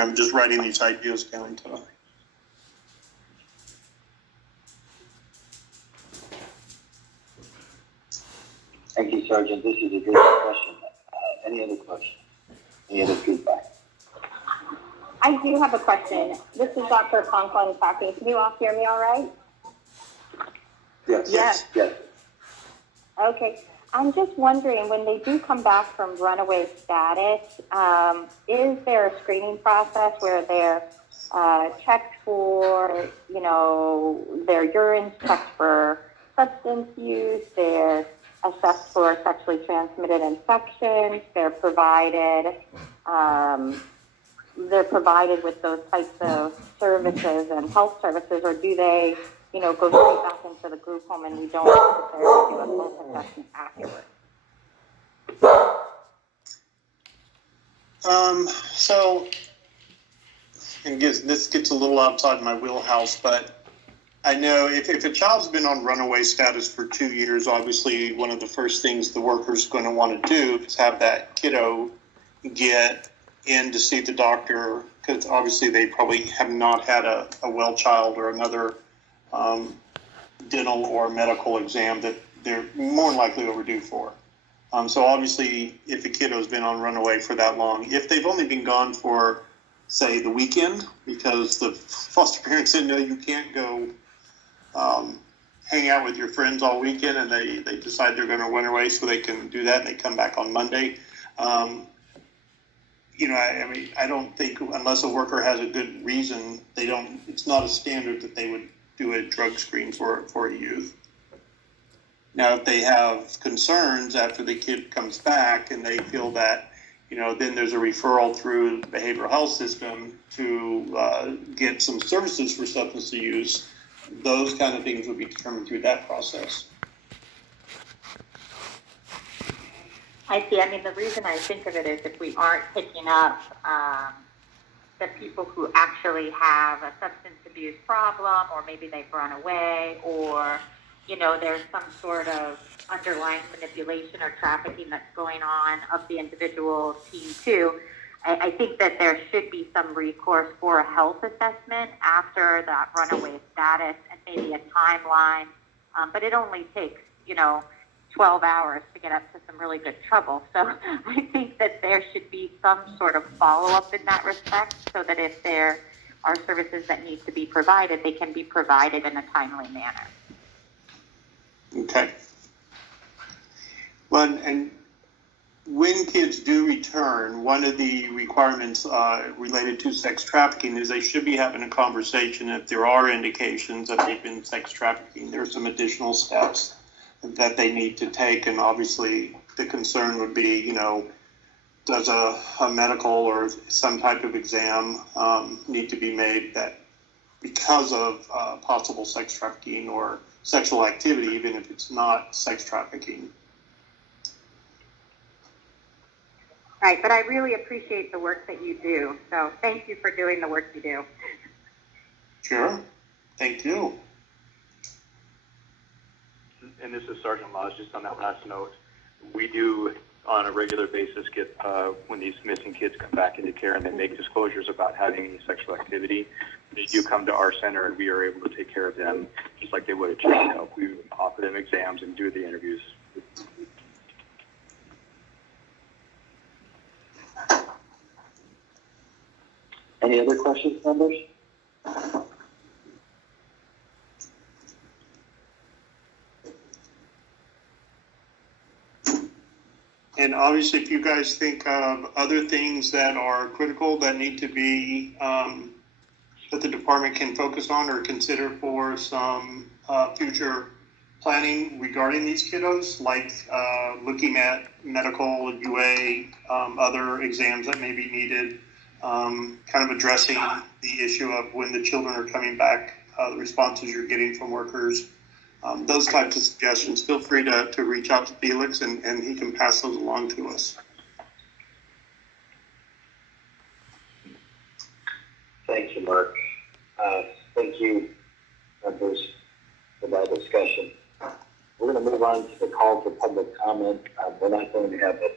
I'm just writing these ideas down tonight. Thank you, Sergeant. This is a good question. Any other questions? Any other feedback? I do have a question. This is Dr. Conklin talking. Can you all hear me all right? Yes. Okay. I'm just wondering, when they do come back from runaway status, is there a screening process where they're checked for, their urine checked for substance use, they're assessed for sexually transmitted infections, they're provided with those types of services and health services, or do they, go straight back into the group home and we don't necessarily do a full assessment afterwards? So, and this gets a little outside my wheelhouse, but I know if a child's been on runaway status for 2 years, obviously one of the first things the worker's going to want to do is have that kiddo get in to see the doctor, because obviously they probably have not had a well child or another dental or medical exam that they're more than likely overdue for. So obviously, if a kiddo's been on runaway for that long, if they've only been gone for, say, the weekend, because the foster parents said, no, you can't go hang out with your friends all weekend, and they decide they're going to run away so they can do that, and they come back on Monday. I don't think, unless a worker has a good reason, it's not a standard that they would do a drug screen for a youth. Now, if they have concerns after the kid comes back and they feel that, then there's a referral through the behavioral health system to get some services for substance use, those kind of things would be determined through that process. I see. The reason I think of it is if we aren't picking up the people who actually have a substance abuse problem, or maybe they've run away, or, there's some sort of underlying manipulation or trafficking that's going on of the individual team too, I think that there should be some recourse for a health assessment after that runaway status, and maybe a timeline. But it only takes, 12 hours to get up to some really good trouble. So I think that there should be some sort of follow-up in that respect, so that if there are services that need to be provided, they can be provided in a timely manner. Okay. Well, and when kids do return, one of the requirements related to sex trafficking is they should be having a conversation if there are indications that they've been sex trafficking. There are some additional steps that they need to take, and obviously the concern would be, does a medical or some type of exam need to be made that because of possible sex trafficking or sexual activity, even if it's not sex trafficking. Right, but I really appreciate the work that you do. So thank you for doing the work you do. Sure. Thank you. And this is Sergeant Laws. Just on that last note, we do on a regular basis get, when these missing kids come back into care and they make disclosures about having any sexual activity, they do come to our center and we are able to take care of them just like they would at child help. We offer them exams and do the interviews. Any other questions, members? And obviously, if you guys think of other things that are critical that need to be, that the department can focus on or consider for some future planning regarding these kiddos, like looking at medical, UA, other exams that may be needed, kind of addressing the issue of when the children are coming back, the responses you're getting from workers, those types of suggestions, feel free to reach out to Felix and he can pass those along to us. Thank you, Mark. Thank you, members, for that discussion. We're going to move on to the call for public comment. We're not going to have an